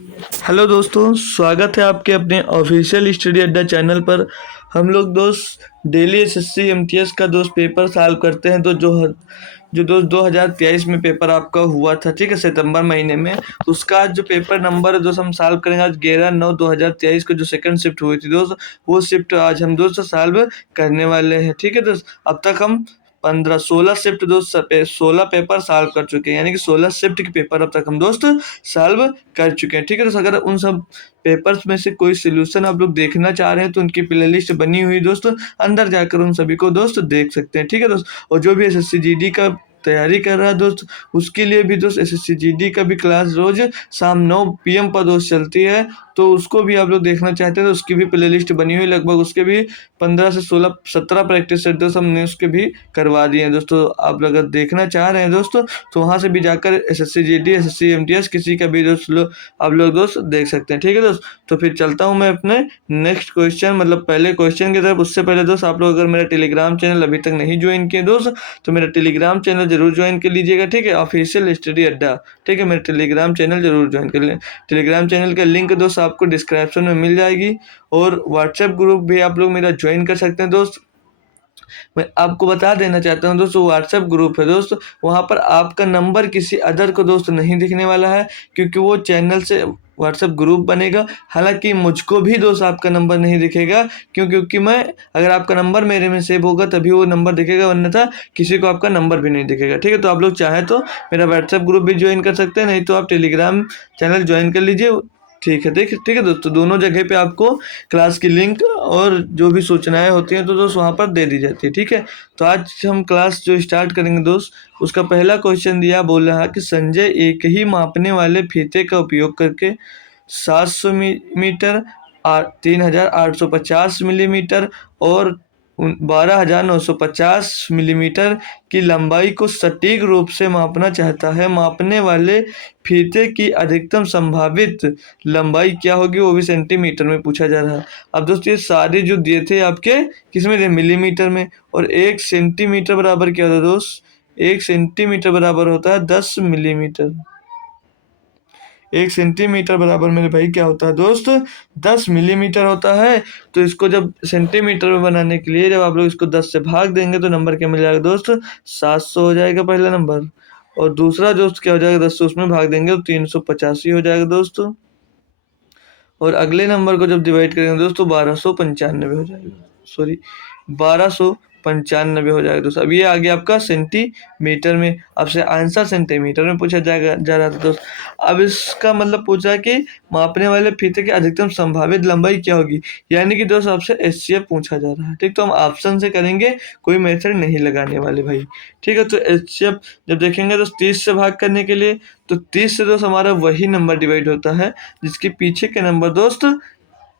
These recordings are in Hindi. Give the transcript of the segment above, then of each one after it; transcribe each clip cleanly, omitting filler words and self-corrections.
हेलो दोस्तों, स्वागत है आपके अपने ऑफिशियल स्टडी अड्डा चैनल पर। हम लोग दोस्त डेली एसएससी एमटीएस का दोस्त पेपर सॉल्व करते हैं। तो जो दोस्त 2023 में पेपर आपका हुआ था, ठीक है, सितंबर महीने में, उसका आज जो पेपर नंबर है दोस्त हम सॉल्व करेंगे। आज 11/9/2023 को जो सेकंड शिफ्ट हुई थी दोस्त, वो शिफ्ट आज हम दोस्त सॉल्व करने वाले हैं। ठीक है दोस्त, अब तक हम 15-16 शिफ्ट दोस्त 16 पेपर सॉल्व कर चुके हैं, यानी कि 16 शिफ्ट के पेपर अब तक हम दोस्त सॉल्व कर चुके हैं। ठीक है दोस्त, अगर उन सब पेपर्स में से कोई सोल्यूशन आप लोग देखना चाह रहे हैं तो उनकी प्लेलिस्ट बनी हुई दोस्त, अंदर जाकर उन सभी को दोस्त देख सकते हैं। ठीक है दोस्त, और जो भी एसएससी जीडी का तैयारी कर रहा है दोस्त, उसके लिए भी दोस्त एसएससी जीडी का भी क्लास रोज शाम 9 PM पर दोस्त चलती है। तो उसको भी आप लोग देखना चाहते हैं तो उसकी भी प्लेलिस्ट बनी हुई, लगभग उसके भी 15 से 16-17 प्रैक्टिस सेट दोस्त हमने उसके भी करवा दिए हैं दोस्तों। आप अगर देखना चाह रहे हैं दोस्तों तो वहाँ से भी जाकर एसएससी जीडी, एसएससी एमटीएस किसी का भी दोस्त आप लोग दोस्त देख सकते हैं। ठीक है दोस्त, तो फिर चलता हूँ मैं अपने नेक्स्ट क्वेश्चन, मतलब पहले क्वेश्चन की तरफ। उससे पहले दोस्त आप लोग अगर मेरा टेलीग्राम चैनल अभी तक नहीं ज्वाइन किए दोस्त, तो मेरा टेलीग्राम चैनल जरूर ज्वाइन कर लीजिएगा। ठीक है, ऑफिशियल स्टडी अड्डा। ठीक है, मेरा टेलीग्राम चैनल जरूर ज्वाइन कर लें। टेलीग्राम चैनल का लिंक दोस्त आपको डिस्क्रिप्शन में मिल जाएगी, और व्हाट्सएप ग्रुप भी आप लोग मेरा ज्वाइन कर सकते हैं दोस्त। मैं आपको बता देना चाहता हूँ दोस्तों, व्हाट्सएप ग्रुप है दोस्त, वहाँ पर आपका नंबर किसी अदर को दोस्त नहीं दिखने वाला है, क्योंकि वो चैनल से व्हाट्सएप ग्रुप बनेगा। हालांकि मुझको भी दोस्त आपका नंबर नहीं दिखेगा, क्योंकि मैं, अगर आपका नंबर मेरे में सेव होगा तभी वो नंबर दिखेगा, वरना था किसी को आपका नंबर भी नहीं दिखेगा। ठीक है, तो आप लोग चाहे तो मेरा व्हाट्सएप ग्रुप भी ज्वाइन कर सकते हैं, नहीं तो आप टेलीग्राम चैनल ज्वाइन कर लीजिए। ठीक है, ठीक है दोस्तों, दोनों जगह पे आपको क्लास की लिंक और जो भी सूचनाएं होती हैं तो दोस्त वहाँ पर दे दी जाती है। ठीक है, तो आज हम क्लास जो स्टार्ट करेंगे दोस्त, उसका पहला क्वेश्चन दिया, बोल रहा है कि संजय एक ही मापने वाले फीते का उपयोग करके 700 मीटर, 3850 मिलीमीटर और 12,950 मिलीमीटर की लंबाई को सटीक रूप से मापना चाहता है। मापने वाले फीते की अधिकतम संभावित लंबाई क्या होगी, वो भी सेंटीमीटर में पूछा जा रहा है। अब दोस्तों ये सारे जो दिए थे आपके किसमें थे, मिलीमीटर में। और 1 सेंटीमीटर बराबर क्या होता है दोस्त, 1 सेंटीमीटर बराबर होता है 10 मिलीमीटर। 1 सेंटीमीटर बराबर मेरे भाई क्या होता है दोस्त, 10 मिलीमीटर होता है। तो इसको जब सेंटीमीटर में बनाने के लिए जब आप लोग इसको 10 से भाग देंगे तो नंबर क्या मिल जाएगा दोस्त, 700 हो जाएगा पहला नंबर। और दूसरा दोस्त क्या हो जाएगा, 10 से उसमें भाग देंगे तो 385 हो जाएगा दोस्तों। और अगले नंबर को जब डिवाइड करेंगे दोस्तों 1295 हो जाएगा, सॉरी 1295 हो जाएगा दोस्तों। अब ये आ गया आपका सेंटीमीटर में, आपसे आंसर सेंटीमीटर में पूछा जाएगा जा रहा था दोस्त। अब इसका मतलब पूछा है कि मापने वाले फीते की अधिकतम संभावित लंबाई क्या होगी, यानी कि दोस्त आपसे एचसीएफ पूछा जा रहा है। ठीक, तो हम ऑप्शन से करेंगे, कोई मेथड नहीं लगाने वाले भाई। ठीक है, तो एचसीएफ जब देखेंगे तो 30 से भाग करने के लिए, तो 30 से दोस्त हमारा वही नंबर डिवाइड होता है जिसके पीछे के नंबर दोस्त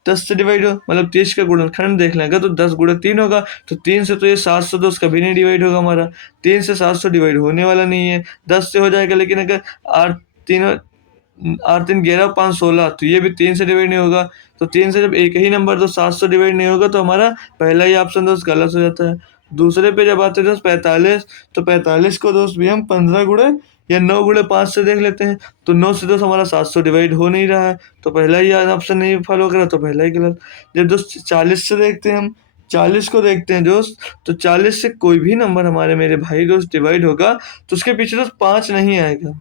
10 से डिवाइड हो, मतलब 30 का गुणनखंड देख लेंगे तो 10 गुणा 3 होगा। तो 3 से तो ये 700 दोस्त कभी नहीं डिवाइड होगा हमारा, 3 से 700 डिवाइड होने वाला नहीं है। 10 से हो जाएगा, लेकिन अगर 8 3 8 3 11 5 16, तो ये भी 3 से डिवाइड नहीं होगा। तो 3 से जब एक ही नंबर तो 700 डिवाइड नहीं होगा, तो हमारा पहला ही ऑप्शन दोस्त गलत हो जाता है। दूसरे पे जब आते हैं दोस्त 45, तो 45 को दोस्त भी हम 15 गुणे या 9 गुणे 5 से देख लेते हैं। तो 9 से दोस्त हमारा 700 डिवाइड हो नहीं रहा है, तो पहला ही ऑप्शन नहीं फॉलो करा, तो पहला ही गलत। जब दोस्त 40 से देखते हैं हम, 40 को देखते हैं दोस्त, तो 40 से कोई भी नंबर हमारे मेरे भाई दोस्त डिवाइड होगा तो उसके पीछे दोस्त 5 नहीं आएगा,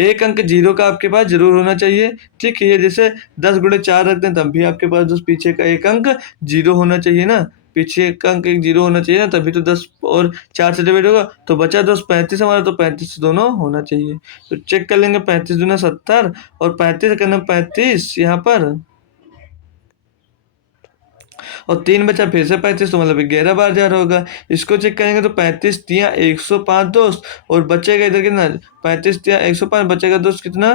एक अंक जीरो का आपके पास जरूर होना चाहिए। ठीक है, ये जैसे 10 गुणे 4 रखते हैं तब भी आपके पास दोस्त पीछे का एक अंक जीरो होना चाहिए ना, पीछे का अंक एक जीरो होना चाहिए ना, तभी तो 10 और 4 से डिवाइड होगा। तो बचा दोस्त 35 हमारा, तो 35 से दोनों होना चाहिए। तो चेक कर लेंगे, 35 दूना 70 और 35 करना 35 यहाँ पर, और 3 बचा फिर से 35, तो मतलब 11 बार जा रहा होगा। इसको चेक करेंगे तो 35 तिया 105 दोस्त, और बचेगा इधर कितना, 35 तिया 105 बचेगा दोस्त कितना,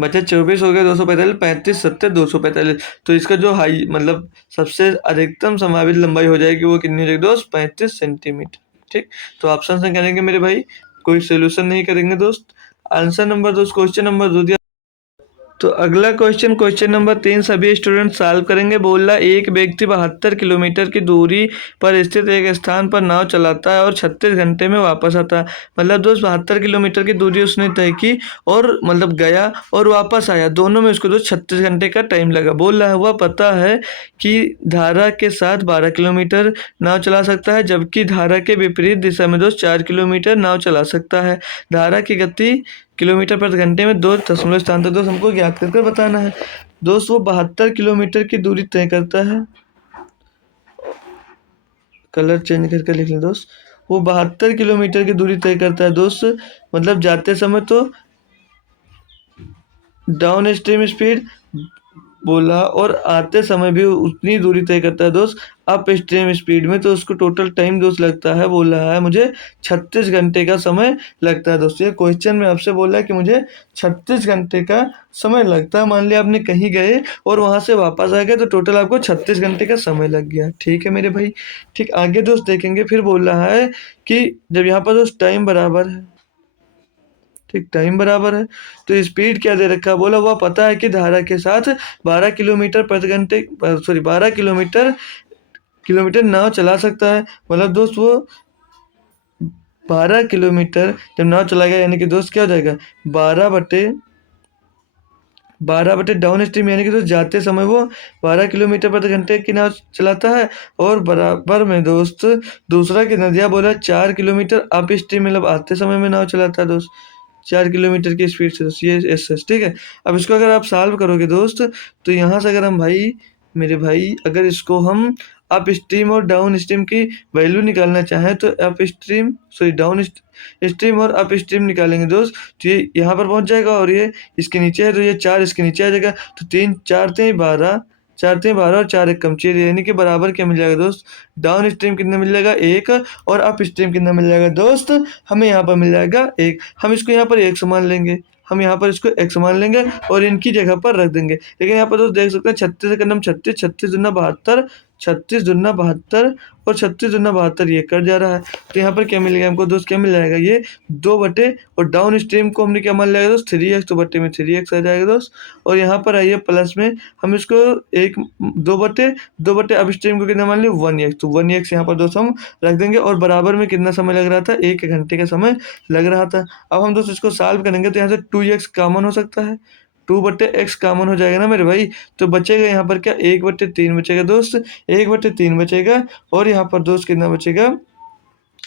बचा 24 हो गया 245, 35 7 245। तो इसका जो हाई मतलब सबसे अधिकतम संभावित लंबाई हो जाएगी वो कितनी हो जाएगी दोस्त, 35 सेंटीमीटर। ठीक, तो ऑप्शन से करेंगे मेरे भाई, कोई सोल्यूशन नहीं करेंगे दोस्त। आंसर नंबर दोस्त, क्वेश्चन नंबर 2 दिया। तो अगला क्वेश्चन, क्वेश्चन नंबर 3 सभी स्टूडेंट सॉल्व करेंगे। बोल रहा एक व्यक्ति 72 किलोमीटर की दूरी पर स्थित एक स्थान पर नाव चलाता है और 36 घंटे में वापस आता है। मतलब दोस्त 72 किलोमीटर की दूरी उसने तय की और मतलब गया और वापस आया, दोनों में उसको दोस्त 36 घंटे का टाइम लगा। बोल रहा हुआ पता है कि धारा के साथ 12 किलोमीटर नाव चला सकता है, जबकि धारा के विपरीत दिशा में दोस्त 4 किलोमीटर नाव चला सकता है। धारा की गति किलोमीटर प्रति घंटे में दो दशमलव स्थान तक दोस्त हमको ज्ञात करके बताना है। दोस्त वो 72 किलोमीटर की दूरी तय करता है, कलर चेंज करके लिख लें दोस्त। वो 72 किलोमीटर की दूरी तय करता है दोस्त, मतलब जाते समय तो डाउन स्ट्रीम स्पीड बोला, और आते समय भी उतनी दूरी तय करता है दोस्त अप स्ट्रीम स्पीड में। तो उसको टोटल टाइम दोस्त लगता है, बोल रहा है मुझे 36 घंटे का समय लगता है दोस्त। ये क्वेश्चन में आपसे बोला है कि मुझे 36 घंटे का समय लगता है। मान लिया आपने कहीं गए और वहां से वापस आ गए तो टोटल आपको 36 घंटे का समय लग गया। ठीक है मेरे भाई। ठीक, आगे दोस्त देखेंगे। फिर बोल रहा है कि जब यहाँ पर दोस्त टाइम बराबर है, ठीक, टाइम बराबर है, तो स्पीड क्या दे रखा है, बोला हुआ पता है कि धारा के साथ 12 किलोमीटर प्रति घंटे, सॉरी 12 किलोमीटर किलोमीटर नाव चला सकता है। मतलब दोस्त वो 12 किलोमीटर जब नाव चलाएगा, यानी कि दोस्त क्या हो जाएगा, 12 बटे डाउन स्ट्रीम, यानी कि दोस्त जाते समय वो 12 किलोमीटर प्रति घंटे की नाव चलाता है, और बराबर में दोस्त दूसरा की नदिया बोला 4 किलोमीटर अप स्ट्रीम, मतलब आते समय में नाव चलाता है दोस्त 4 किलोमीटर की स्पीड से दोस्त। ये एस, ठीक है। अब इसको अगर आप सॉल्व करोगे दोस्त, तो यहाँ से अगर हम भाई मेरे भाई अगर इसको हम अप स्ट्रीम और डाउन स्ट्रीम की वैल्यू निकालना चाहें तो up stream sorry down stream और अप स्ट्रीम निकालेंगे दोस्त, तो ये यहाँ पर पहुँच जाएगा और ये इसके नीचे है तो ये 4 इसके नीचे आ जाएगा। तो 3 4 3 12, 4 3 12 और 4 1 कम चाहिए, यानी कि बराबर क्या मिल जाएगा दोस्त, डाउन स्ट्रीम कितना मिल जाएगा 1, और अप स्ट्रीम कितना मिल जाएगा दोस्त, हमें यहाँ पर मिल जाएगा 1। हम इसको यहाँ पर 1 मान लेंगे, हम यहाँ पर इसको x मान लेंगे और इनकी जगह पर रख देंगे। लेकिन यहाँ पर दोस्त देख सकते हैं 36 से करना 36, 36 दूना 72, 36 दूना 72 और 36 दूना 72 ये कट जा रहा है। तो यहाँ पर क्या मिलेगा हमको दोस्त, क्या मिल जाएगा, ये 2 बटे, और डाउन स्ट्रीम को हमने क्या मान लिया दोस्त 3x, तो बटे में 3x आ जाएगा दोस्त। और यहाँ पर आइए प्लस में हम इसको 2 बटे अब स्ट्रीम को कितना मान लिया 1x, तो 1x यहाँ पर दोस्त हम रख देंगे। और बराबर में कितना समय लग रहा था, 1 घंटे का समय लग रहा था। अब हम दोस्त इसको सॉल्व करेंगे तो यहाँ से 2x कॉमन हो सकता है, 2/x कॉमन हो जाएगा ना मेरे भाई, तो बचेगा यहाँ पर क्या 1/3 बचेगा दोस्त, 1/3 बचेगा। और यहाँ पर दोस्त कितना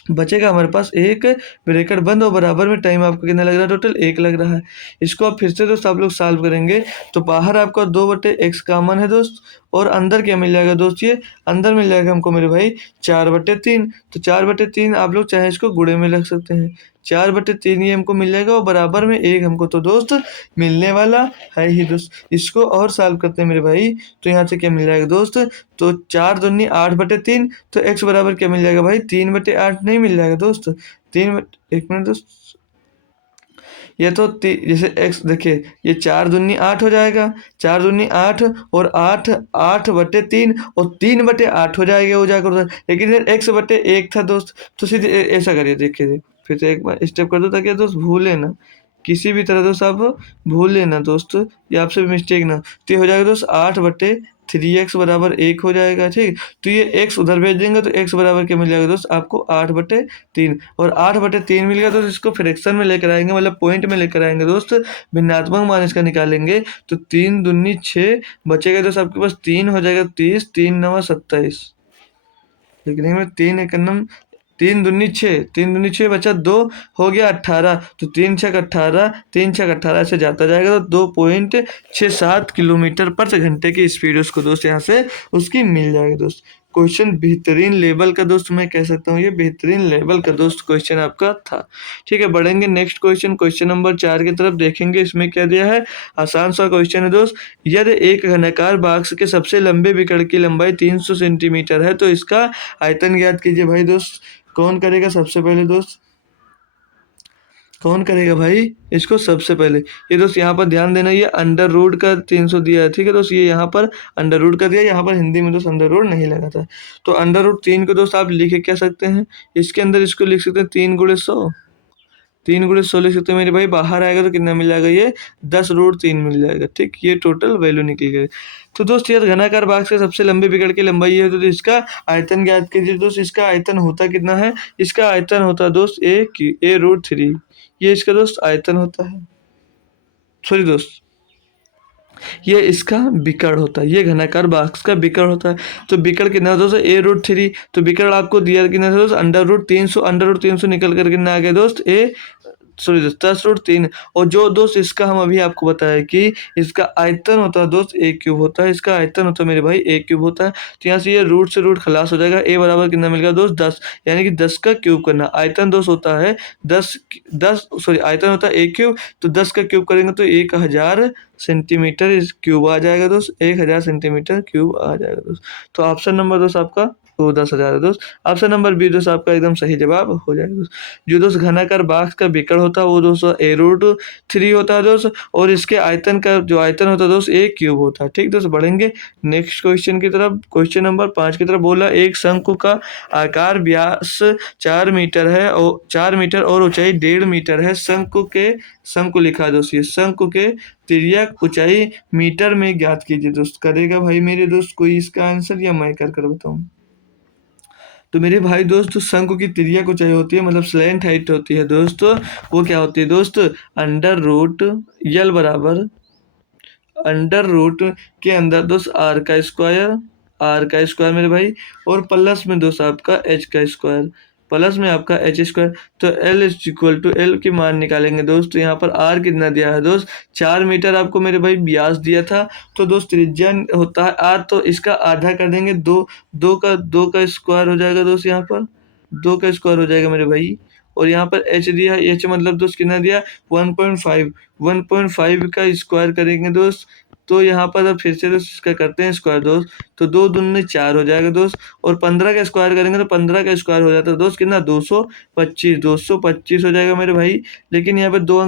बचेगा हमारे पास एक ब्रैकेट बंद, और बराबर में टाइम आपको कितना लग रहा है, टोटल 1 लग रहा है। इसको आप फिर से दोस्त आप लोग सॉल्व करेंगे तो बाहर आपका 2/x कॉमन है दोस्त, और अंदर क्या मिल जाएगा दोस्त, ये अंदर मिल जाएगा हमको मेरे भाई 4/3। तो 4/3 आप लोग चाहे इसको गुणे में रख सकते हैं, 4/3 ये हमको मिल जाएगा, और बराबर में 1 हमको तो दोस्त मिलने वाला है ही दोस्त। इसको और सॉल्व करते हैं मेरे भाई, तो यहाँ से क्या मिल जाएगा दोस्त, तो 4 दूनी 8/3, तो x बराबर क्या मिल जाएगा भाई 3/8 नहीं मिल जाएगा दोस्त, 1 मिनट दोस्त, ये तो जैसे x देखिए ये 4 दूनी 8 हो जाएगा, 4 दूनी 8 और 8 8/3 और 3/8 हो जाएगा उधर। लेकिन इधर x/1 था दोस्त, तो सीधे ऐसा करिए, देखिए फिर से एक बार स्टेप कर दो ताकि दोस्त भूले ना, किसी भी तरह दोस्त आप भूले ना दोस्त, ये आपसे मिस्टेक ना। तो ये हो जाएगा दोस्त 8/3x बराबर 1 हो जाएगा, ठीक। तो ये x उधर भेज देंगे तो x बराबर क्या मिल जाएगा दोस्त आपको 8/3, और 8/3 मिल गया तो इसको फ्रैक्शन में लेकर आएंगे, मतलब पॉइंट में लेकर आएंगे दोस्त, भिन्नात्मक मान इसका निकालेंगे तो 3 दूनी 6 बचेगा दोस्त आपके पास 3 हो जाएगा 30, 3 9 27, लिखने में 3 1 नम 3 दूनी 6, 3 दूनी 6 बचा 2 हो गया 18, तो 3 6 18, 3 6 18 से जाता जाएगा तो 2.67 किलोमीटर प्रति घंटे की स्पीड उसको दोस्त यहाँ से उसकी मिल जाएगी दोस्त। क्वेश्चन बेहतरीन लेवल का दोस्त मैं कह सकता हूँ, ये बेहतरीन लेवल का दोस्त क्वेश्चन आपका था। ठीक है, बढ़ेंगे नेक्स्ट क्वेश्चन, क्वेश्चन नंबर 4 की तरफ देखेंगे। इसमें क्या दिया है, आसान सा क्वेश्चन है दोस्त। यदि एक घनाकार बॉक्स के सबसे लंबे विकर्ण की लंबाई 300 सेंटीमीटर है तो इसका आयतन ज्ञात कीजिए। भाई दोस्त कौन करेगा सबसे पहले दोस्त, कौन करेगा भाई इसको सबसे पहले, ये दोस्त यहाँ पर ध्यान देना, ये अंडर रूट का 300 दिया है, ठीक है दोस्त, ये यहाँ पर अंडर रूट का दिया, यहाँ पर हिंदी में दोस्त अंडर रूट नहीं लगा था। तो अंडर रूट 3 को दोस्त आप लिखे क्या सकते हैं, इसके अंदर इसको लिख सकते हैं 3 × 100, 3 × 16 तो मेरे भाई बाहर आएगा तो कितना मिल जाएगा, ये 10√3 मिल जाएगा। ठीक, ये टोटल वैल्यू निकल गई। तो दोस्त यार घनाकार बाक्स के सबसे लंबे बिगड़ की लंबाई है, तो इसका आयतन ज्ञात कीजिए। दोस्त इसका आयतन होता कितना है, इसका आयतन होता है दोस्त A√3, ये इसका दोस्त आयतन होता है। सॉरी दोस्त, ये इसका बिकड़ होता है, ये घनाकार बाक्स का बिकड़ होता है। तो बिकड़ कितना होता है दोस्त, A√3, तो बिकड़ आपको दिया कितना था दोस्त, √300 निकल कर कितना आ गया दोस्त, सॉरी दोस्त 10√3। और जो दोस्त इसका हम अभी आपको बताया कि इसका आयतन होता है दोस्त A³ होता है, इसका आयतन होता है मेरे भाई A³ होता है। तो यहाँ से ये रूट से रूट खलास हो जाएगा, A बराबर कितना मिल गया दोस्त 10, यानी कि 10 का क्यूब करना। आयतन दोस्त होता है 10 सॉरी आयतन होता है A³, तो 10 का क्यूब करेंगे तो 1000 सेंटीमीटर इस क्यूब आ जाएगा दोस्त, 1000 सेंटीमीटर क्यूब आ जाएगा दोस्त। तो ऑप्शन नंबर दोस्त आपका तो 10,000 है दोस्त। ऑप्शन नंबर बी दोस्त आपका एकदम सही जवाब हो जाएगा दोस्त। जो दोस्त घनाकार बाक्स का बिकड़ होता है वो दोस्तों A√3 होता है दोस्त, और इसके आयतन का जो आयतन होता है दोस्त A³ होता है। ठीक दोस्त, बढ़ेंगे नेक्स्ट क्वेश्चन की तरफ। क्वेश्चन नंबर 5 की तरफ बोला, एक शंकु का आकार व्यास 4 मीटर है और 4 मीटर और ऊंचाई 1.5 मीटर है। शंकु लिखा दोस्त, ये शंकु के तिर्यक ऊंचाई मीटर में ज्ञात कीजिए। दोस्त करेगा भाई मेरे दोस्त कोई इसका आंसर, या मैं कर बताऊं? तो मेरे भाई दोस्त शंकु की तिर्यक ऊंचाई होती है, मतलब स्लैंट हाइट होती है दोस्त, वो क्या होती है दोस्त, अंडर रूट बराबर अंडर रूट के अंदर दोस्त आर का स्क्वायर मेरे भाई, और प्लस में दोस्त आपका एच का स्क्वायर, प्लस में आपका एच स्क्वायर। तो l is equal to l की मान निकालेंगे दोस्त, तो यहाँ पर आर कितना दिया है दोस्त, 4 मीटर आपको मेरे भाई व्यास दिया था। तो दोस्त त्रिज्या होता है आर, तो इसका आधा कर देंगे, दो का स्क्वायर हो जाएगा दोस्त, यहाँ पर 2 का स्क्वायर हो जाएगा मेरे भाई। और यहाँ पर एच दिया है, एच मतलब दोस्त कितना दिया, 1.5 का स्क्वायर करेंगे दोस्त, तो यहाँ पर अब फिर से दोस्त इसका करते हैं स्क्वायर दोस्त, तो 2 दूनी 4 हो जाएगा दोस्त, और 15 का स्क्वायर करेंगे तो 15 का स्क्वायर हो जाता है दोस्त कितना, 225 हो जाएगा मेरे भाई। लेकिन यहाँ पे 2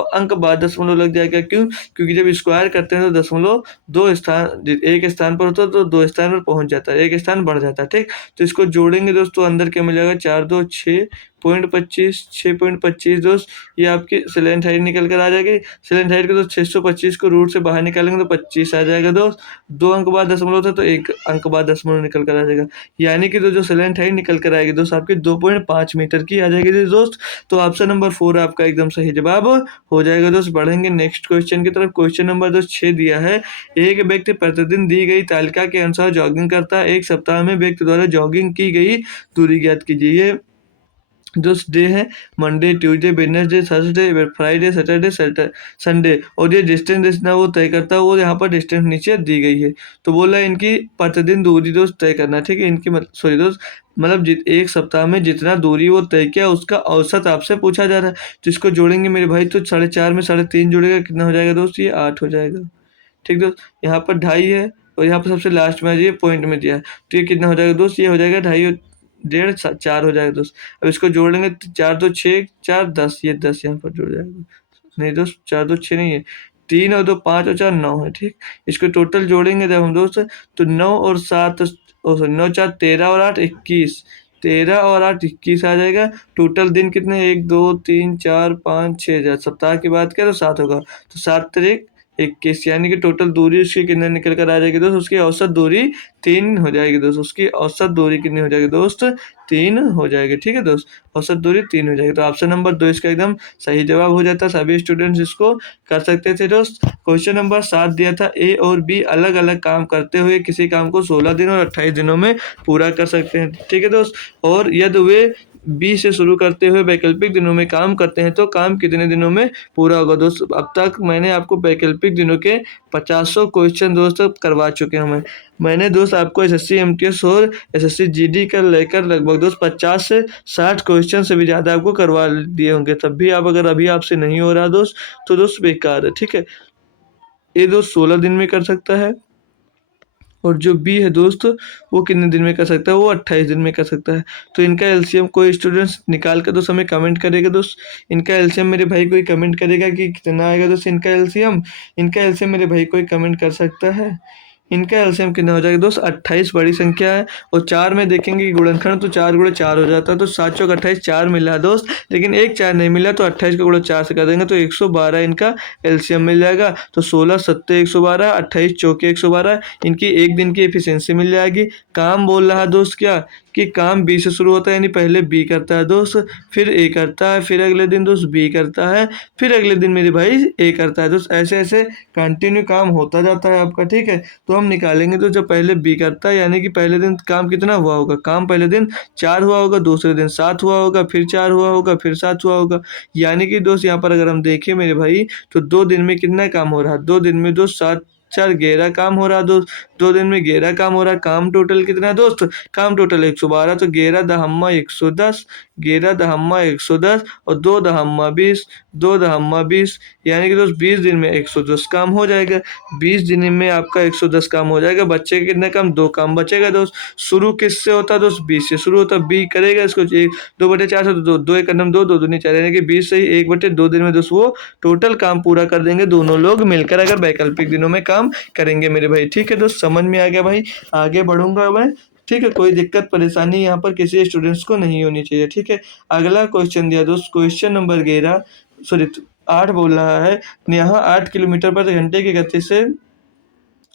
अंक बाद दशमलव लग जाएगा, क्यों, क्योंकि जब स्क्वायर करते हैं तो दशमलव एक स्थान पर होता है तो 2 स्थान पर पहुंच जाता है, एक स्थान बढ़ जाता है। ठीक, तो इसको जोड़ेंगे दोस्तों, अंदर क्या मिलेगा, 6.25 दोस्त, ये आपकी सेलेंट हाइट निकल कर आ जाएगी। सेलेंट हाइट को दोस्त 625 को रूट से बाहर निकालेंगे तो 25 आ जाएगा दोस्त, 2 अंक बाद दशमलव था तो 1 अंक बाद दशमलव निकल कर आ जाएगा, यानी कि जो सेलेंट हाइट निकल कर आएगी दोस्त आपकी 2.5 मीटर की आ जाएगी दोस्त। तो ऑप्शन नंबर 4 आपका एकदम सही जवाब हो जाएगा दोस्त। बढ़ेंगे नेक्स्ट क्वेश्चन की तरफ। क्वेश्चन नंबर दोस्त 6 दिया है, एक व्यक्ति प्रतिदिन दी गई तालिका के अनुसार जॉगिंग करता है, एक सप्ताह में व्यक्ति द्वारा जॉगिंग की गई दूरी ज्ञात कीजिए। दोस्त डे है Monday, Tuesday, Wednesday, Thursday, Friday, Saturday, Sunday, और ये डिस्टेंस जितना वो तय करता है वो यहाँ पर डिस्टेंस नीचे दी गई है। तो बोला इनकी प्रतिदिन दूरी दोस्त तय करना। ठीक है, इनकी सॉरी दोस्त मतलब एक सप्ताह में जितना दूरी वो तय किया उसका औसत आपसे पूछा जा रहा है। तो इसको जोड़ेंगे मेरे भाई, तो 4.5 में 3.5 जोड़ेगा कितना हो जाएगा दोस्त, ये 8 हो जाएगा। ठीक दोस्त, यहाँ पर 2.5 है और यहाँ पर सबसे लास्ट में ये पॉइंट में दिया है, तो ये कितना हो जाएगा दोस्त, ये हो जाएगा 2.5 डेढ़ 4 हो जाएगा दोस्त। अब इसको जोड़ लेंगे, 4 2 6 4 10, ये 10 यहाँ पर जुड़ जाएगा। नहीं दोस्त, 4 2 6 नहीं है, 3 और 2 5 और 4 9 है। ठीक, इसको टोटल जोड़ेंगे जब हम दोस्त, तो 9 और 7 सॉरी 9 4 13 और 8 21, 13 और 8 21 आ जाएगा। टोटल दिन कितने, 1 2 3 4 5 6, सप्ताह की बात करें तो 7 होगा, तो 7 तारीख 21, यानी कि टोटल दूरी उसकी कितने निकल कर आ जाएगी दोस्त, उसकी औसत दूरी 3 हो जाएगी दोस्त। उसकी औसत दूरी कितनी हो जाएगी दोस्त, 3 हो जाएगी। ठीक है दोस्त, औसत दूरी 3 हो जाएगी। तो ऑप्शन नंबर 2 इसका एकदम सही जवाब हो जाता है, सभी स्टूडेंट्स इसको कर सकते थे दोस्त। क्वेश्चन नंबर 7 दिया था, ए और बी अलग अलग काम करते हुए किसी काम को 16 दिन और 28 दिनों में पूरा कर सकते हैं। ठीक है दोस्त, और यदि वे बी से शुरू करते हुए वैकल्पिक दिनों में काम करते हैं तो काम कितने दिनों में पूरा होगा दोस्त। अब तक मैंने आपको वैकल्पिक दिनों के 50 क्वेश्चन दोस्त करवा चुके हैं। मैंने दोस्त आपको एसएससी एमटीएस और एसएससी जीडी का लेकर लगभग दोस्त 50 से 60 क्वेश्चन से भी ज़्यादा आपको करवा दिए होंगे, तब भी आप अगर अभी आपसे नहीं हो रहा दोस्त तो दोस्त बेकार है। ठीक है, ये दोस्त 16 दिन में कर सकता है, और जो बी है दोस्त वो कितने दिन में कर सकता है, वो 28 दिन में कर सकता है। तो इनका एलसीएम कोई स्टूडेंट्स निकाल कर दोस्त हमें कमेंट करेगा दोस्त। इनका एलसीएम मेरे भाई कोई कमेंट करेगा कि कितना आएगा दोस्त इनका एलसीएम। इनका एलसीएम मेरे भाई कोई कमेंट कर सकता है, इनका एलसीएम कितना हो जाएगा दोस्त 28 बड़ी संख्या है और 4 में देखेंगे कि गुणनखंड तो 4 गुणे 4 हो जाता है तो 7 चौक 28 4 मिला है दोस्त, लेकिन एक 4 नहीं मिला तो 28 का गुणा 4 से कर देंगे तो 112 इनका एलसीएम मिल जाएगा। तो 16 सत्ते 112, 28 चौके 112, इनकी एक दिन की एफिशिएंसी मिल जाएगी। काम बोल रहा है दोस्त क्या कि काम बी से शुरू होता है, यानी पहले बी करता है दोस्त, फिर ए करता है, फिर अगले दिन दोस्त बी करता है, फिर अगले दिन मेरे भाई ए करता है दोस्त, ऐसे ऐसे कंटिन्यू काम होता जाता है आपका, ठीक है। तो हम निकालेंगे तो जब पहले बी करता है यानी कि पहले दिन काम कितना हुआ होगा, काम पहले दिन 4 हुआ होगा, दूसरे दिन 7 हुआ होगा, फिर 4 हुआ होगा, फिर 7 हुआ होगा, यानी कि दोस्त यहाँ पर अगर हम देखें मेरे भाई तो 2 दिन में कितना काम हो रहा है, 2 दिन में दोस्त 7 4 11 काम हो रहा है दोस्त, 2 दिन में 11 काम हो रहा है। काम टोटल कितना है दोस्त, काम टोटल 112, तो 11 दहम्मा 110, 11 दहम्मा 110 और 2 दहम्मा 20, 2 दहम्मा 20, यानी कि दोस्त 20 दिन में 110 काम हो जाएगा। 20 दिन में आपका 110 काम हो जाएगा। बच्चे के कितने काम, 2 काम बचेगा दोस्त। शुरू किससे होता है दोस्त, 20 से शुरू होता है, बी करेगा इसको 2/4 से, तो 2 एक कदम 2 2 दूनी 4, यानी कि 20 से ही 1/2 दिन में दोस्त वो टोटल काम पूरा कर देंगे दोनों लोग मिलकर, अगर वैकल्पिक दिनों में काम करेंगे मेरे भाई, ठीक है दोस्त। समझ में आ गया भाई, आगे बढ़ूंगा मैं, ठीक है। कोई दिक्कत परेशानी यहाँ पर किसी स्टूडेंट्स को नहीं होनी चाहिए, ठीक है। अगला क्वेश्चन दिया दोस्त, क्वेश्चन नंबर 11 सॉरी 8 बोल रहा है, यहाँ 8 किलोमीटर प्रति घंटे की गति से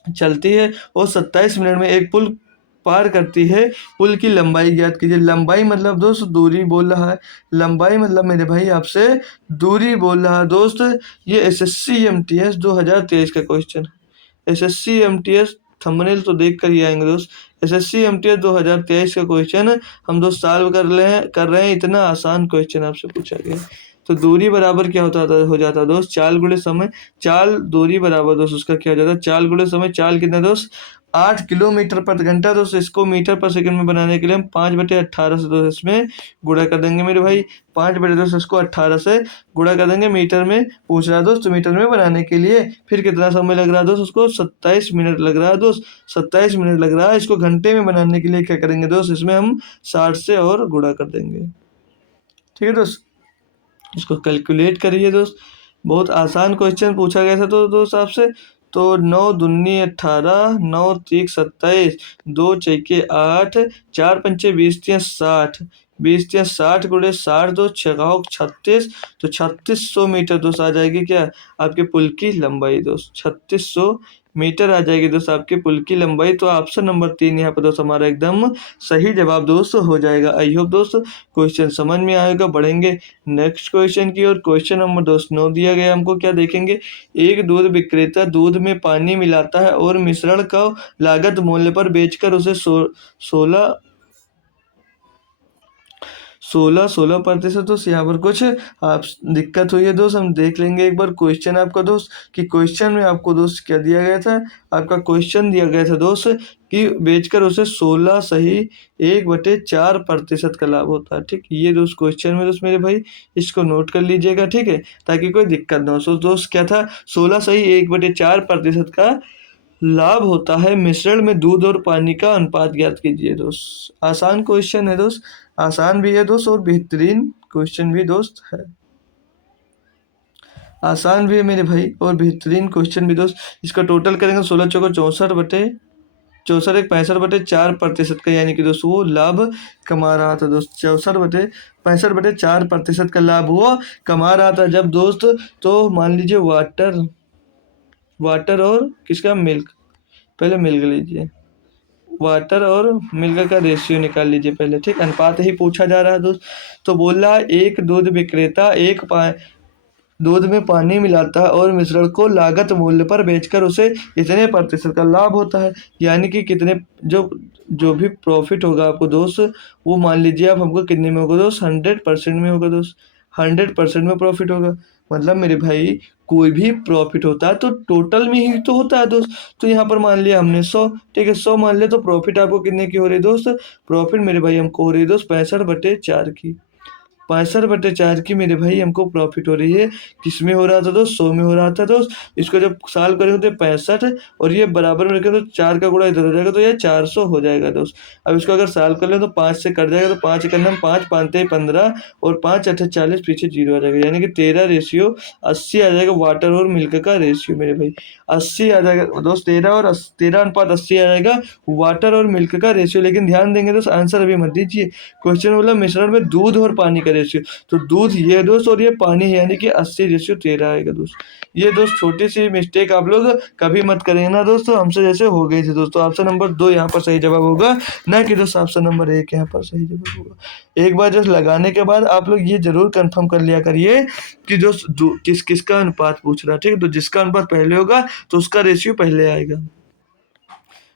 चलती है और 27 मिनट में एक पुल पार करती है, पुल की लंबाई ज्ञात कीजिए। लंबाई मतलब दोस्त दूरी बोल रहा है, लंबाई मतलब मेरे भाई आपसे दूरी बोल रहा है दोस्त। ये एसएससी एमटीएस 2023 का क्वेश्चन है। एसएससी एमटीएस थंबनेल तो देख कर ही आएंगे दोस्त। एसएससी एमटीएस 2023 का क्वेश्चन हम दोस्त सॉल्व कर रहे हैं, इतना आसान क्वेश्चन आपसे पूछा गया। तो दूरी बराबर क्या हो जाता है दोस्त, चाल गुणे समय, चाल दूरी बराबर दोस्त उसका क्या हो जाता है, चाल गुणे समय। चाल कितना दोस्त 8 किलोमीटर प्रति घंटा, दोस्त इसको मीटर पर सेकंड में बनाने के लिए हम 5/18 से दोस्त इसमें गुणा कर देंगे मेरे भाई। 5/2 इसको 18 से गुणा कर देंगे, मीटर में पूछ रहा है दोस्त, मीटर में बनाने के लिए फिर कितना समय लग रहा है दोस्त, उसको 27 मिनट लग रहा है दोस्त, 27 मिनट लग रहा है। इसको घंटे में बनाने के लिए क्या करेंगे दोस्त, इसमें हम 60 से और गुणा कर देंगे, ठीक है दोस्त। इसको कैलकुलेट करिए दोस्त, बहुत आसान क्वेश्चन पूछा गया था तो दोस्त आपसे। तो 9 दूनी 18, 9 3 27, 2 चौके 8, 4 पंचे 20 3 60, 20 3 60 गुणे 60, 2 छकाओ 36, तो 3600 मीटर दोस्त आ जाएगी क्या आपके पुल की लंबाई दोस्त, 3600 मीटर आ जाएगी दोस्त आपके पुल की लंबाई। तो ऑप्शन नंबर 3 यहाँ पर दोस्त हमारा एकदम सही जवाब दोस्त हो जाएगा। आई होप दोस्त क्वेश्चन समझ में आएगा। बढ़ेंगे नेक्स्ट क्वेश्चन की ओर। क्वेश्चन नंबर दोस्त 9 दिया गया हमको, क्या देखेंगे, एक दूध विक्रेता दूध में पानी मिलाता है और मिश्रण का लागत मूल्य पर बेचकर उसे 16% दोस्त यहाँ पर कुछ आप दिक्कत हुई है दोस्त, हम देख लेंगे एक बार क्वेश्चन आपका दोस्त, कि क्वेश्चन में आपको दोस्त क्या दिया गया था। आपका क्वेश्चन दिया गया था दोस्त कि बेचकर उसे 16 सही 1/4% का लाभ होता है, ठीक। ये दोस्त क्वेश्चन में दोस्त मेरे भाई इसको नोट कर लीजिएगा, ठीक है, ताकि कोई दिक्कत ना हो। सो दोस्त क्या था, 16 सही 1/4% का लाभ होता है मिश्रण में दूध और पानी का अनुपात ज्ञात कीजिए दोस्त। आसान क्वेश्चन है दोस्त, आसान भी है दोस्त और बेहतरीन क्वेश्चन भी दोस्त है, आसान भी है मेरे भाई और बेहतरीन क्वेश्चन भी दोस्त। इसका टोटल करेंगे 16 चौको 64 एक 65/4% का, यानी कि दोस्त वो लाभ कमा रहा था दोस्त, 65/4% का लाभ वो कमा रहा था जब दोस्त। तो मान लीजिए वाटर और किसका मिल्क, पहले मिल्क लीजिए, वाटर और मिल्क का रेशियो निकाल लीजिए पहले, ठीक, अनुपात ही पूछा जा रहा है दोस्त। तो बोल रहा है एक दूध विक्रेता दूध में पानी मिलाता है और मिश्रण को लागत मूल्य पर बेचकर उसे इतने प्रतिशत का लाभ होता है, यानी कि कितने जो भी प्रॉफिट होगा आपको दोस्त, वो मान लीजिए आप हमको कितने में होगा दोस्त, 100% में होगा दोस्त, 100% में प्रॉफिट होगा। मतलब मेरे भाई कोई भी प्रॉफिट होता है तो टोटल में ही तो होता है दोस्त। तो यहाँ पर मान लिया हमने 100, ठीक है, 100 मान लिया, तो प्रॉफिट आपको कितने की हो रही है दोस्त, प्रॉफिट मेरे भाई हमको हो रही है दोस्त 65/4 की, 65/4 की मेरे भाई हमको प्रॉफिट हो रही है। किस में हो रहा था दोस्त? 100 में हो रहा था दोस्त। इसको जब सॉल्व करेंगे तो 65 और ये बराबर में रखेंगे तो 4 का गुणा इधर हो जाएगा तो ये 400 हो जाएगा दोस्त। अब इसको अगर सॉल्व कर ले तो 5 से कट जाएगा तो 5 एक नम 5 5 15 और 5 8 40 पीछे 0 आ जाएगा, यानी कि 13:80 आ जाएगा वाटर और मिल्क का रेशियो मेरे भाई। 80 आ जाएगा दोस्त, 13:80 आ जाएगा वाटर और मिल्क का रेशियो। लेकिन ध्यान देंगे दोस्त, आंसर अभी मत दीजिए। क्वेश्चन बोला मिश्रण में दूध और पानी का रेशियो, तो दूध ये दोस्त और ये पानी है, यानी कि 80:13 आएगा दोस्त। ये दोस्त छोटी सी मिस्टेक आप लोग कभी मत करेंगे ना दोस्तों, हमसे जैसे हो गई थी दोस्तों। ऑप्शन नंबर 2 यहाँ पर सही जवाब होगा, ना कि दोस्त ऑप्शन नंबर 1 यहाँ पर सही जवाब होगा। एक बार जस्ट लगाने के बाद आप लोग ये जरूर कंफर्म कर लिया करिए कि दोस्त किस किसका अनुपात पूछ रहा है, ठीक है। तो जिसका अनुपात पहले होगा तो उसका रेशियो पहले आएगा।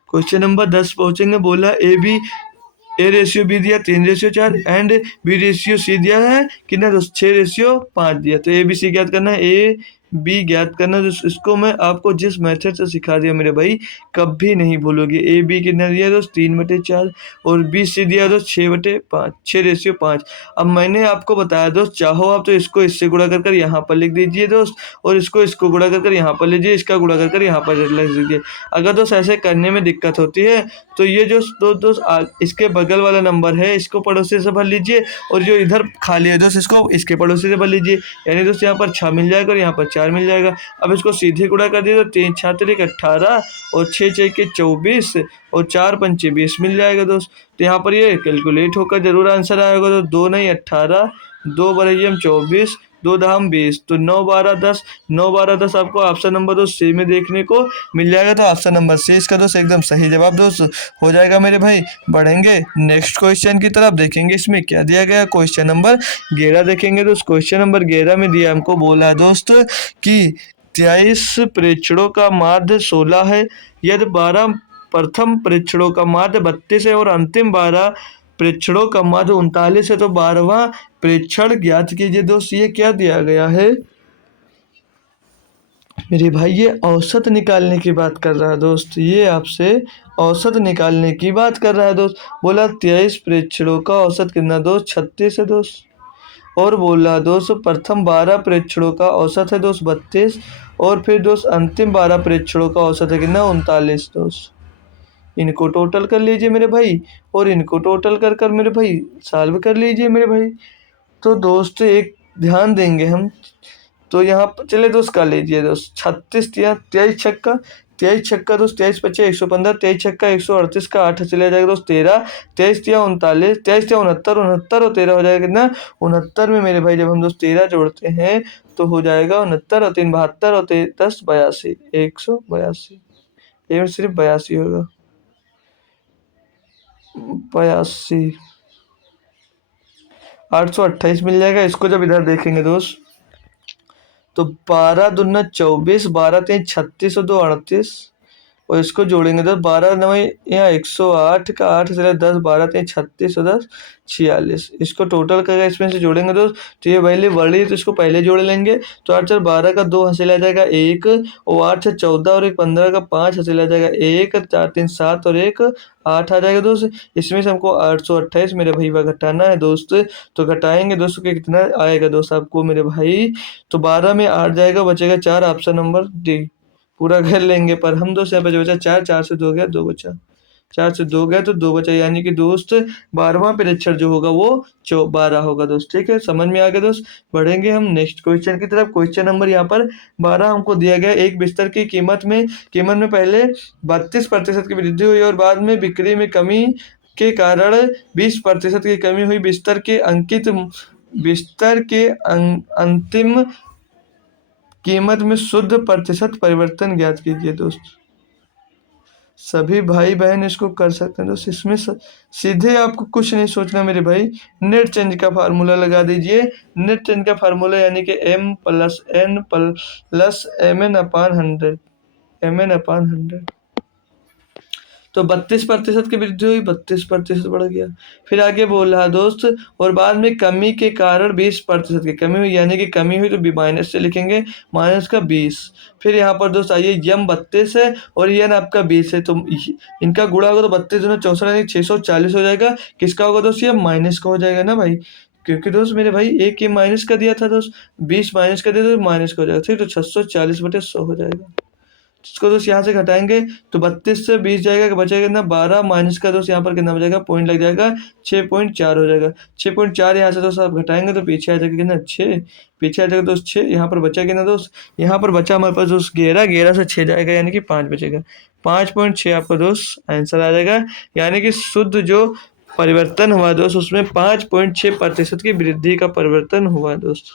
क्वेश्चन नंबर 10 पहुंचेंगे। बोला ए रेशियो बी दिया 3:4 एंड बी रेशियो सी दिया है कितना दोस्त? 6:5 दिया। तो ए बी सी ज्ञात करना है, ए बी ज्ञात करना। तो इसको मैं आपको जिस मेथड से सिखा दिया मेरे भाई कभी नहीं भूलोगे। ए बी कितना दिया दोस्त? 3/4 और बी सी दिया दोस्त 6/5, 6:5। अब मैंने आपको बताया दोस्त, चाहो आप तो इसको इससे गुणा कर यहाँ पर लिख दीजिए दोस्त, और इसको गुणा कर यहाँ पर लीजिए, इसका गुणा कर यहाँ पर लिख दीजिए। अगर दोस्त ऐसे करने में दिक्कत होती है तो ये जो दोस्त इसके बगल वाला नंबर है इसको पड़ोसी से भर लीजिए, और जो इधर खाली है दोस्त इसको इसके पड़ोसी से भर लीजिए, यानी दोस्त यहाँ पर 6 मिल जाएगा और यहाँ पर 4 मिल जाएगा। अब इसको सीधे गुणा कर दिए तो 3×6 = 18 और 6×6 = 24 और 4×5 = 20 मिल जाएगा दोस्त। तो यहाँ पर ये कैलकुलेट होकर जरूर आंसर आएगा। तो 2 नहीं 18, 2 बरहियम 24, 2 दाम 20, तो 9 12 10, 9 12 10 आपको ऑप्शन नंबर दोस्त सी में देखने को मिल जाएगा। तो ऑप्शन नंबर सी इसका दोस्त एकदम सही जवाब दोस्त हो जाएगा मेरे भाई। बढ़ेंगे नेक्स्ट क्वेश्चन की तरफ, देखेंगे इसमें क्या दिया गया। क्वेश्चन नंबर 11 देखेंगे दोस्त। क्वेश्चन नंबर 11 में दिया हमको, बोला है दोस्त कि 23 प्रेक्षणों का माध्य 16 है, यदि 12 प्रथम प्रेक्षणों का माध्य 32 है और अंतिम 12 प्रेक्षणों का माध्य 39 है, तो 12वां प्रेक्षण ज्ञात कीजिए। दोस्त ये क्या दिया गया है मेरे भाई? ये औसत निकालने की बात कर रहा है दोस्त, ये आपसे औसत निकालने की बात कर रहा है दोस्त। बोला 23 प्रेक्षणों का औसत कितना दोस्त? 36 है दोस्त। और बोला दोस्त प्रथम 12 प्रेक्षणों का औसत है दोस्त 32, और फिर दोस्त अंतिम 12 प्रेक्षणों का औसत है कितना? 39 दोस्त। इनको टोटल कर लीजिए मेरे भाई, और इनको टोटल कर कर मेरे भाई सॉल्व कर लीजिए मेरे भाई। तो दोस्त एक ध्यान देंगे हम, तो यहाँ पर चले दोस्त कर लीजिए दोस्त। 36 या 23 छक्का 23 छक्का दोस्त 23 × 5 = 115, 23 छक्का 138 का 8 चला जाएगा दोस्त 13, 23 या 39, 23 या 69, 69 और 13 हो जाएगा कितना? 69 में मेरे भाई जब हम दोस्त 13 जोड़ते हैं तो हो जाएगा 69 और 3 72 और 10 82, 182। ये सिर्फ 82 होगा, 82, 828 मिल जाएगा। इसको जब इधर देखेंगे दोस्त तो 12 दूना 24, 12 3 36 और 2 38, और इसको जोड़ेंगे तो 12 9 यहाँ 108 का 8 चला 10, 12 3 36 और 10 46। इसको टोटल करके इसमें से जोड़ेंगे दोस्त, तो ये वैल्यू बढ़ रही है तो इसको पहले जोड़ लेंगे। तो 8 4 12 का 2 हासिल आ जाएगा 1, और 8 6 14 और 1 15 का 5 हासिल आ जाएगा 1, 4 3 7 और 1 8 आ जाएगा दोस्त। इसमें से हमको 828 मेरे भाई वह घटाना है दोस्त। तो घटाएंगे दोस्तों के कितना आएगा दोस्त आपको मेरे भाई? तो 12 में 8 जाएगा, बचेगा 4, ऑप्शन नंबर डी पूरा कर लेंगे। पर हम दोस्त यहाँ पे जो बचा 4, 4 से 2 गया 2 बचा, 4 से 2 गया तो 2 बचा, यानी कि दोस्त 12वां परीक्षण जो होगा वो 12 होगा दोस्त। ठीक है, समझ में आ गया दोस्त। बढ़ेंगे हम नेक्स्ट क्वेश्चन की तरफ। क्वेश्चन नंबर यहाँ पर 12 हमको दिया गया। एक बिस्तर की कीमत में पहले 32% की वृद्धि हुई और बाद में बिक्री में कमी के कारण 20% की कमी हुई। बिस्तर के अंतिम कीमत में शुद्ध प्रतिशत परिवर्तन ज्ञात कीजिए दोस्त। सभी भाई बहन इसको कर सकते हैं दोस्त। इसमें सीधे आपको कुछ नहीं सोचना मेरे भाई, नेट चेंज का फार्मूला लगा दीजिए। नेट चेंज का फार्मूला यानी कि m + n + mn/100, mn/100। तो 32% की वृद्धि हुई, 32% बढ़ गया। फिर आगे बोल रहा दोस्त, और बाद में कमी के कारण 20% की कमी हुई, यानी कि कमी हुई तो माइनस से लिखेंगे, माइनस का 20। फिर यहाँ पर दोस्त आइए, यम 32 है और यन आपका 20 है, तो इनका गुणा होगा तो 32 दूना 64 यानी 640 हो जाएगा। किसका होगा दोस्त? ये माइनस का हो जाएगा ना भाई। क्योंकि दोस्त मेरे भाई एक ये माइनस का दिया था दोस्त, 20 माइनस का दिया तो माइनस का हो जाएगा, ठीक। तो 640/100 हो जाएगा। इसको दोस्त यहाँ से घटाएंगे तो 32 से 20 जाएगा, बचेगा कितना 12, माइनस का दोस्त यहाँ पर कितना बचेगा, पॉइंट लग जाएगा 6.4 हो जाएगा। 6.4 यहाँ से दोस्त आप घटाएंगे तो पीछे आ जाएगा कितना 6, पीछे आ जाएगा दोस्त 6, यहाँ पर बचा कितना दोस्त, यहाँ पर बचा हमारे पास दोस्त 11, 11 से 6 जाएगा यानी कि 5 बचेगा। 5.6 आपका दोस्त आंसर आ जाएगा, यानी कि शुद्ध जो परिवर्तन हुआ दोस्त उसमें 5.6% की वृद्धि का परिवर्तन हुआ दोस्त।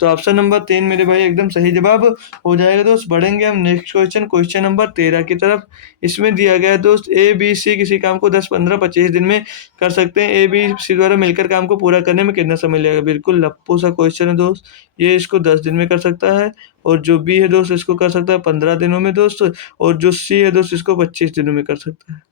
तो ऑप्शन नंबर 3 मेरे भाई एकदम सही जवाब हो जाएगा दोस्त। बढ़ेंगे हम नेक्स्ट क्वेश्चन, क्वेश्चन नंबर 13 की तरफ। इसमें दिया गया है दोस्त ए बी सी किसी काम को 10, 15, 25 दिन में कर सकते हैं। ए बी सी द्वारा मिलकर काम को पूरा करने में कितना समय लगेगा। बिल्कुल लप्पू सा क्वेश्चन है दोस्त। ये इसको 10 दिन में कर सकता है, और जो बी है दोस्त इसको कर सकता है 15 दिनों में दोस्त, और जो सी है दोस्त इसको 25 दिनों में कर सकता है।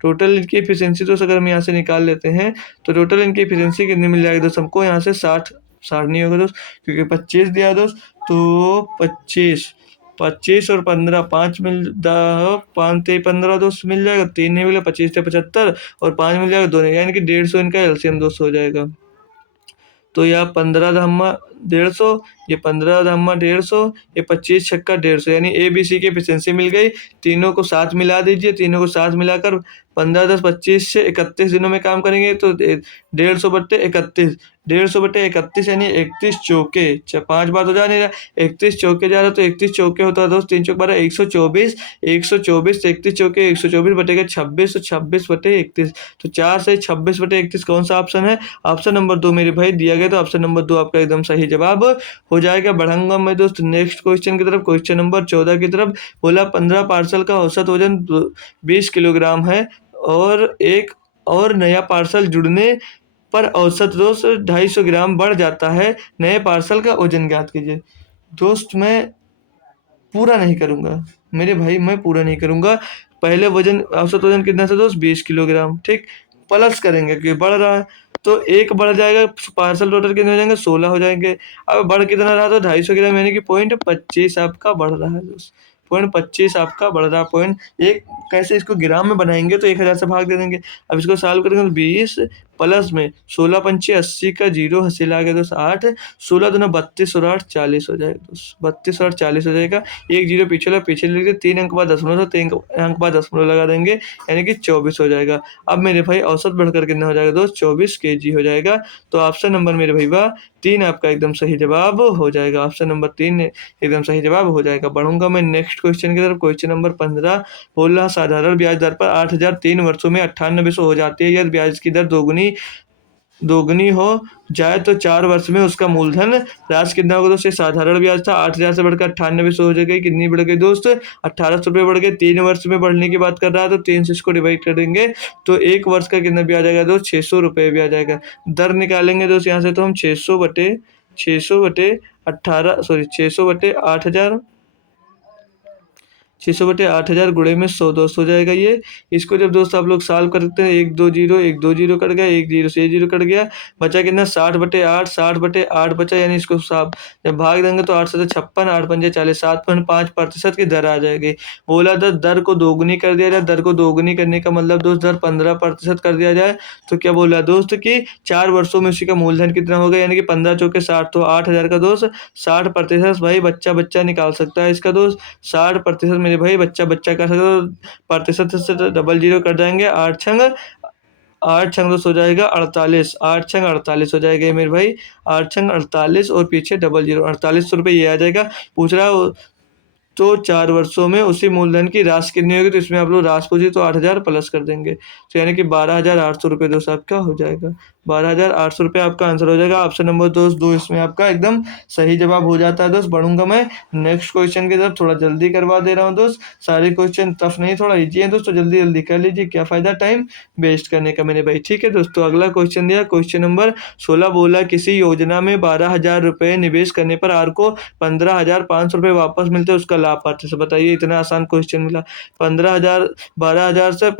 टोटल इनकी एफिशिएंसी दोस्त अगर हम यहाँ से निकाल लेते हैं तो टोटल इनकी एफिशिएंसी कितनी मिल जाएगी दोस्त हमको, यहाँ से 60, 60 नहीं होगा दोस्त क्योंकि 25 दिया दोस्त, तो 25, 25 और 15, 5 मिल 5 ते 15 दोस्त मिल जाएगा, 3 नहीं मिलेगा, 25 से 75 और 5 मिल जाएगा 2 नहीं, यानी कि 150 इनका एलसीएम दोस्त हो जाएगा। तो यह 15 धम्मा 150, ये 15 धम्मा 150, ये 25 छक्का 150, यानी ए बी सी की एफिशिएंसी मिल गई। तीनों को साथ मिला दीजिए, तीनों को साथ मिलाकर 15, 10, 25 से 31 दिनों में काम करेंगे तो 150/31, 150/31 यानी 31 चौके, 5 बार तो जा नहीं रहा, 31 चौके जा रहा तो 31 चौके होता है दोस्त, 3 चौक 12, 124, 124 से 31 चौके 124/26 तो 26/31, तो 4 से 26/31 कौन सा ऑप्शन है, ऑप्शन नंबर 2 मेरे भाई दिया गया, तो ऑप्शन नंबर 2 आपका एकदम सही जवाब हो जाएगा। बढ़ूंगा मैं दोस्त नेक्स्ट क्वेश्चन की तरफ, क्वेश्चन नंबर 14 की तरफ। बोला 15 पार्सल का औसत वजन 20 किलोग्राम है और एक और नया पार्सल जुड़ने पर औसत दोस्त 250 ग्राम बढ़ जाता है, नए पार्सल का वजन ज्ञात कीजिए। दोस्त मैं पूरा नहीं करूंगा मेरे भाई, मैं पूरा नहीं करूंगा। पहले वजन, औसत वजन कितना था दोस्त 20 किलोग्राम, ठीक। प्लस करेंगे क्योंकि बढ़ रहा है तो एक बढ़ जाएगा, पार्सल टोटल कितने हो जाएंगे 16 हो जाएंगे। अब बढ़ कितना रहा तो 250 ग्राम यानी कि 0.25 आपका बढ़ रहा है दोस्त, 0.25 आपका बढ़ रहा है। पॉइंट एक कैसे इसको ग्राम में बनाएंगे तो 1000 से भाग दे देंगे। अब इसको सॉल्व करेंगे तो 20 प्लस में 16 पंचे 80 का 0 हासिल आ गया दोस्त 8, 16 दूना 32 और 8 40 हो जाएगा दोस्त, 32 और 40 हो जाएगा। एक 0 पीछे लिख दे, 3 अंक बाद दशमलव, तो 3 अंक बाद दशमलव लगा देंगे यानी कि 24 हो जाएगा। अब मेरे भाई औसत बढ़कर कितना हो जाएगा दोस्त 24 kg हो जाएगा। तो ऑप्शन नंबर मेरे भाई 3 आपका एकदम सही जवाब हो जाएगा, ऑप्शन नंबर 3 एकदम सही जवाब हो जाएगा। बढ़ूंगा मैं नेक्स्ट क्वेश्चन की तरफ, क्वेश्चन नंबर 15। बोल रहा साधारण ब्याज दर पर 8000 3 वर्षों में 9800 हो जाती है, यदि ब्याज की दर दोगुनी हो जाए तो 4 वर्ष में उसका मूलधन राशि कितना होगा दोस्त। साधारण ब्याज था 8000 से बढ़कर 9800 हो जाएगी, कितनी बढ़ गई दोस्त 1800 रुपये बढ़ गए। 3 वर्ष में बढ़ने की बात कर रहा है तो 3 से इसको डिवाइड कर देंगे तो 1 वर्ष का कितना ब्याज आएगा दोस्त 600 रुपये ब्याज आएगा। दर निकालेंगे दोस्त यहाँ से तो हम 600/18 सॉरी 600/8000, 600/8000 गुणे में 100 दोस्त हो जाएगा ये। इसको जब दोस्त आप लोग सॉल्व करते हैं 1 2 0 1 2 0 कट गया, 1 0 से 1 0 कट गया, बचा कितना 60/8, 60/8 बचा, यानी इसको साफ जब भाग देंगे तो 8 से 56, 8 पंजे 40, 7.5% की दर आ जाएगी। बोला था दर को दोगुनी कर दिया जाए, दर को दोगुनी करने का मतलब दोस्त दर 15% कर दिया जाए तो क्या बोला दोस्त कि 4 वर्षों में उसी का मूलधन कितना होगा, यानी कि 15 चौके 60 तो 8000 का दोस्त 60% भाई बच्चा निकाल सकता है इसका दोस्त 60% मेरे भाई बच्चा कर सकते हो, प्रतिशत से डबल 0 कर जाएंगे, 8 छंग दोस्त हो जाएगा 48, 8 छंग 48 हो जाएगा मेरे भाई, 8 छंग 48 और पीछे डबल 0, 4800 ये आ जाएगा। पूछ रहा तो 4 वर्षों में उसी मूलधन की राशि कितनी होगी, तो इसमें आप लोग राशि पूछिए तो 8000 प्लस कर देंगे तो यानी कि 12800 रुपये दोस्त आपका हो जाएगा, 12800 रुपये आपका आंसर हो जाएगा। ऑप्शन नंबर दोस्त 2 इसमें आपका एकदम सही जवाब हो जाता है दोस्त। बढ़ूंगा मैं नेक्स्ट क्वेश्चन की तरफ, थोड़ा जल्दी करवा दे रहा हूँ दोस्त, सारे क्वेश्चन टफ नहीं थोड़ा ईजी है दोस्तों, जल्दी जल्दी कर लीजिए, क्या फायदा टाइम वेस्ट करने का मेरे भाई, ठीक है दोस्तों। अगला क्वेश्चन दिया क्वेश्चन नंबर 16, बोला किसी योजना में 12000 रुपये निवेश करने पर आर को 15500 रुपये वापस मिलते हैं, उसका लाभार्थी से बताइए। इतना आसान क्वेश्चन मिला, 12,000 से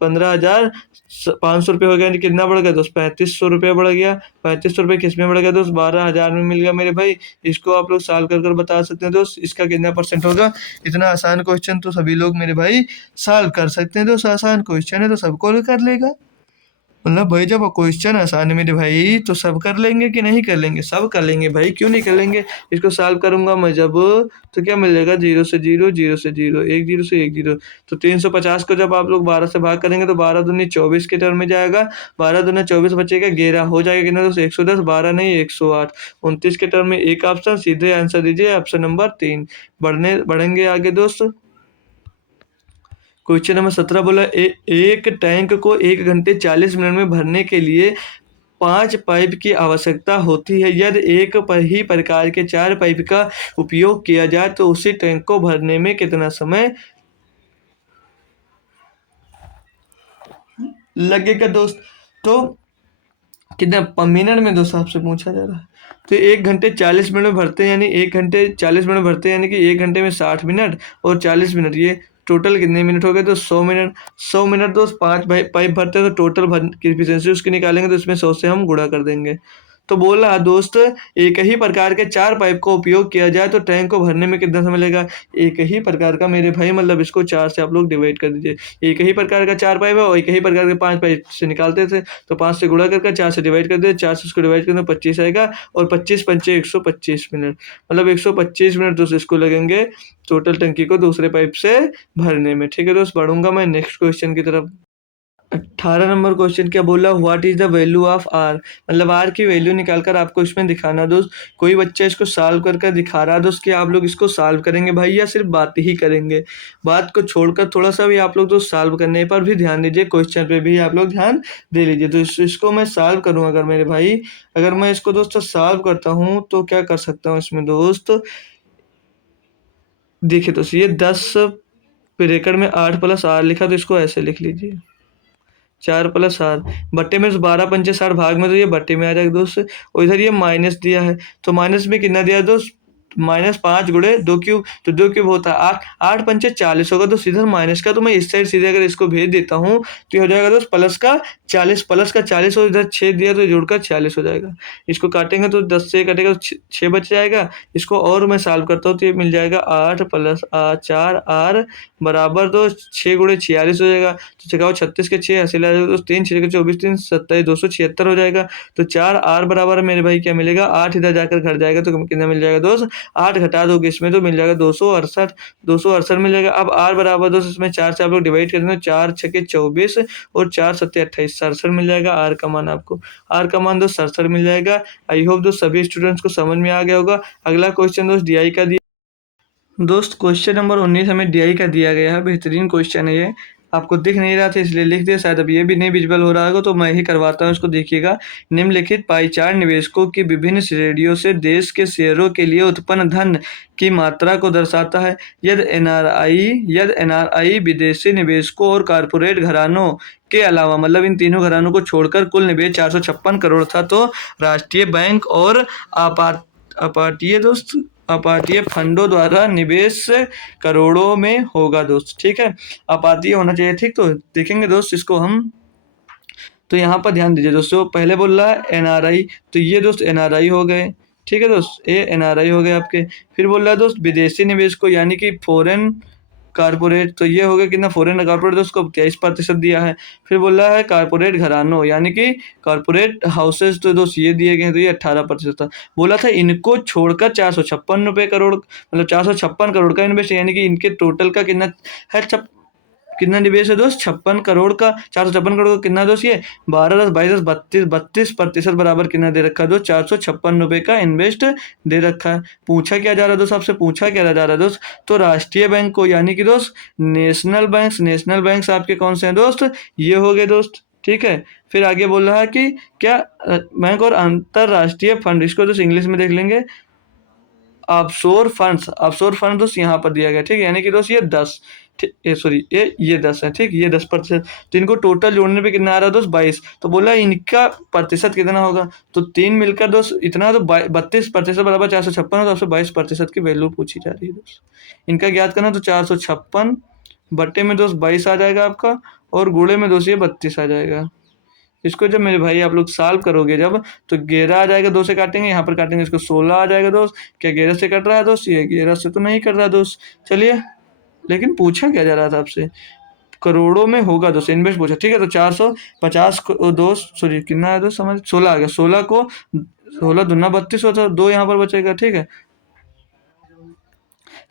15,500 रुपये हो गया, कितना बढ़ गया दोस्त 3500 रुपये बढ़ गया। 3500 रुपये किस में बढ़ गया दोस्त 12000 में मिल गया मेरे भाई। इसको आप लोग सॉल्व कर बता सकते हैं दोस्त, इसका कितना परसेंट होगा। इतना आसान क्वेश्चन तो सभी लोग मेरे भाई सॉल्व कर सकते हैं दोस्त, आसान क्वेश्चन है तो सबको कर लेगा। मतलब भाई जब क्वेश्चन आसान है मेरे भाई तो सब कर लेंगे कि नहीं कर लेंगे? सब कर लेंगे भाई, क्यों नहीं कर लेंगे? इसको सॉल्व करूंगा मैं जब, तो क्या मिल जाएगा? जीरो से जीरो, जीरो से जीरो, एक जीरो से एक जीरो। तो 350 को जब आप लोग 12 से भाग करेंगे तो 12 दूनी 24 के टर्म में जाएगा। 12 दूनी 24 बचेगा, 11 हो जाएगा कितना? तो 110, 12 नहीं 108। 29 के टर्म में एक ऑप्शन, सीधे आंसर दीजिए ऑप्शन नंबर 3। बढ़ेंगे आगे दोस्त। क्वेश्चन नंबर 17 बोला एक टैंक को 1 घंटे 40 मिनट में भरने के लिए 5 पाइप की आवश्यकता होती है। यदि एक पर ही प्रकार के 4 पाइप का उपयोग किया जाए तो उसी टैंक को भरने में कितना समय लगेगा दोस्त? तो कितना मिनट में दोस्त आपसे पूछा जा रहा है? तो 1 घंटे 40 मिनट में भरते हैं, यानी 1 घंटे 40 मिनट में भरते हैं, यानी कि 1 घंटे में 60 मिनट और 40 मिनट, ये टोटल कितने मिनट हो गए? तो 100 मिनट। 100 मिनट दोस्त 5 पाइप भरते हैं तो टोटल भर की एफिशिएंसी उसकी निकालेंगे, तो इसमें 100 से हम गुणा कर देंगे। तो बोल रहा दोस्त, एक ही प्रकार के 4 पाइप का उपयोग किया जाए तो टैंक को भरने में कितना समय लगेगा? एक ही प्रकार का मेरे भाई, मतलब इसको 4 से आप लोग डिवाइड कर दीजिए। एक ही प्रकार का 4 पाइप है और एक ही प्रकार के 5 पाइप से निकालते थे, तो 5 से गुणा करके 4 से डिवाइड कर दिया, 4 से उसको डिवाइड करने 25 आएगा, और 25 पंचे 125 मिनट, मतलब 125 मिनट दोस्त इसको लगेंगे टोटल टंकी को दूसरे पाइप से भरने में। ठीक है दोस्त, बढ़ूंगा मैं नेक्स्ट क्वेश्चन की तरफ। 18 नंबर क्वेश्चन क्या बोला? What is the value of r, मतलब आर की वैल्यू निकालकर आपको इसमें दिखाना दोस्त। कोई बच्चा इसको सॉल्व कर दिखा रहा है दोस्त कि आप लोग इसको सॉल्व करेंगे भाई या सिर्फ बात ही करेंगे? बात को छोड़कर थोड़ा सा भी आप लोग दोस्त सॉल्व करने पर भी ध्यान दीजिए, क्वेश्चन पे भी आप लोग ध्यान दे लीजिए। तो इसको मैं सॉल्व करूँ अगर मेरे भाई, अगर मैं इसको दोस्तों सॉल्व करता हूँ तो क्या कर सकता हूँ इसमें दोस्त? देखिए दोस्त, ये 10 ब्रैकेट में 8 + 8 लिखा, तो इसको ऐसे लिख लीजिए, 4 + 8 बट्टे में 12 पंचे 60 भाग में, तो ये बट्टे में आ जाएगा दोस्त। और इधर ये माइनस दिया है, तो माइनस में कितना दिया है दोस्त? -5 गुणे 2 क्यूब, तो 2 क्यूब होता है 8, 8 पंचे 40 होगा, तो सीधा माइनस का, तो मैं इस साइड सीधे अगर इसको भेज देता हूँ तो ये हो जाएगा दोस्त प्लस का 40 और इधर 6 दिया तो जोड़कर 46 हो जाएगा। इसको काटेंगे तो 10 से कटेगा तो 6 बच जाएगा। इसको और मैं सॉल्व करता हूँ तो ये मिल जाएगा 8 + 4 आर बराबर दो 6 गुणे 46 हो जाएगा। तो चकाओ 36 के 6 ऐसे लाएगा तो 3 6 के 24 3 27 276 हो जाएगा। तो 4 आर बराबर मेरे भाई क्या मिलेगा? 8 इधर जाकर घर जाएगा तो कितना मिल जाएगा दोस्त? 8 घटा दोगे इसमें तो मिल जाएगा 268, 268 मिल जाएगा। अब आर बराबर दोस्त इसमें 4 से आप लोग डिवाइड कर देंगे, 4 छके 24 और 4 सत्ते 28, 67 मिल जाएगा आर का मान आपको। आर का मान दोस्त 67 मिल जाएगा। आई होप दोस्त सभी स्टूडेंट्स को समझ में आ गया होगा। अगला क्वेश्चन दोस्त डीआई का दिया दोस्त, क्वेश्चन नंबर 19 हमें डीआई का दिया गया है। बेहतरीन क्वेश्चन है ये, आपको दिख नहीं रहा था इसलिए लिख दिया, शायद अब ये भी नहीं विजिबल हो रहा होगा तो मैं ही करवाता हूँ इसको, देखिएगा। निम्नलिखित पाई चार्ट निवेशकों की विभिन्न श्रेणियों से देश के शेयरों के लिए उत्पन्न धन की मात्रा को दर्शाता है। यदि एनआरआई विदेशी निवेशकों और कारपोरेट घरानों के अलावा, मतलब इन तीनों घरानों को छोड़कर कुल निवेश 456 करोड़ था, तो राष्ट्रीय बैंक और अपतटीय दोस्त अपतटीय फंडों द्वारा निवेश करोड़ों में होगा दोस्त। ठीक है, अपतटीय होना चाहिए। ठीक, तो देखेंगे दोस्त इसको हम, तो यहाँ पर ध्यान दीजिए दोस्तों। पहले बोल रहा है एनआरआई, तो ये दोस्त एनआरआई हो गए। ठीक है दोस्त, ये एनआरआई हो गए आपके। फिर बोल रहा है दोस्त विदेशी निवेश को, यानी कि फॉरेन कारपोरेट, तो ये हो गया कितना? फॉरेन कारपोरेट दोस्त को 23% दिया है। फिर बोल रहा है कारपोरेट घरानों, यानी कि कारपोरेट हाउसेज, तो दोस्त ये दिए गए, तो ये 18% था। बोला था इनको छोड़कर 456 करोड़, मतलब 456 करोड़ का इन्वेस्ट, यानी कि इनके टोटल का कितना है? कितना निवेश है दोस्त? 56 करोड़ का। 456 करोड़ का कितना दोस्त? ये 12 + 22 32% बराबर कितना दे रखा है दोस्त? 456 रुपए का इन्वेस्ट दे रखा है। पूछा क्या जा रहा है दोस्त आपसे? पूछा क्या जा रहा है दोस्त? तो राष्ट्रीय बैंक को, यानी कि दोस्त नेशनल बैंक आपके कौन से हैं दोस्त? ये हो गए दोस्त। ठीक है, फिर आगे बोल रहा है कि क्या बैंक और अंतरराष्ट्रीय फंड, इसको दोस्त इंग्लिश में देख लेंगे, ऑफशोर फंड दोस्त यहाँ पर दिया गया। ठीक है, यानी कि दोस्त ये 10, सॉरी ये 10 है। ठीक, ये 10%, तो इनको टोटल जोड़ने पे कितना आ रहा है दोस्त? 22। तो बोला इनका प्रतिशत कितना होगा? तो 3 मिलकर दोस्त इतना, तो 32% बराबर 456 हो, तो आपसे 22% की वैल्यू पूछी जा रही है दोस्त। इनका ज्ञात करना, तो 456 बट्टे में दोस्त 22 आ जाएगा आपका, और गुणे में दोस्त ये 32 आ जाएगा। इसको जब मेरे भाई आप लोग सॉल्व करोगे जब, तो 11 आ जाएगा, 2 से काटेंगे, यहाँ पर काटेंगे इसको 16 आ जाएगा दोस्त। क्या 11 से कट रहा है दोस्त? ये 11 से तो नहीं कट रहा दोस्त। चलिए, लेकिन पूछा क्या जा रहा था आपसे? करोड़ों में होगा दोस्त, इन्वेस्ट पूछा, ठीक है। तो 450 को दोस्त, सॉरी कितना है दोस्त, समझ 16 आ गया, 16 को 16 दूना 32 होता है, 2 यहाँ पर बचेगा, ठीक है।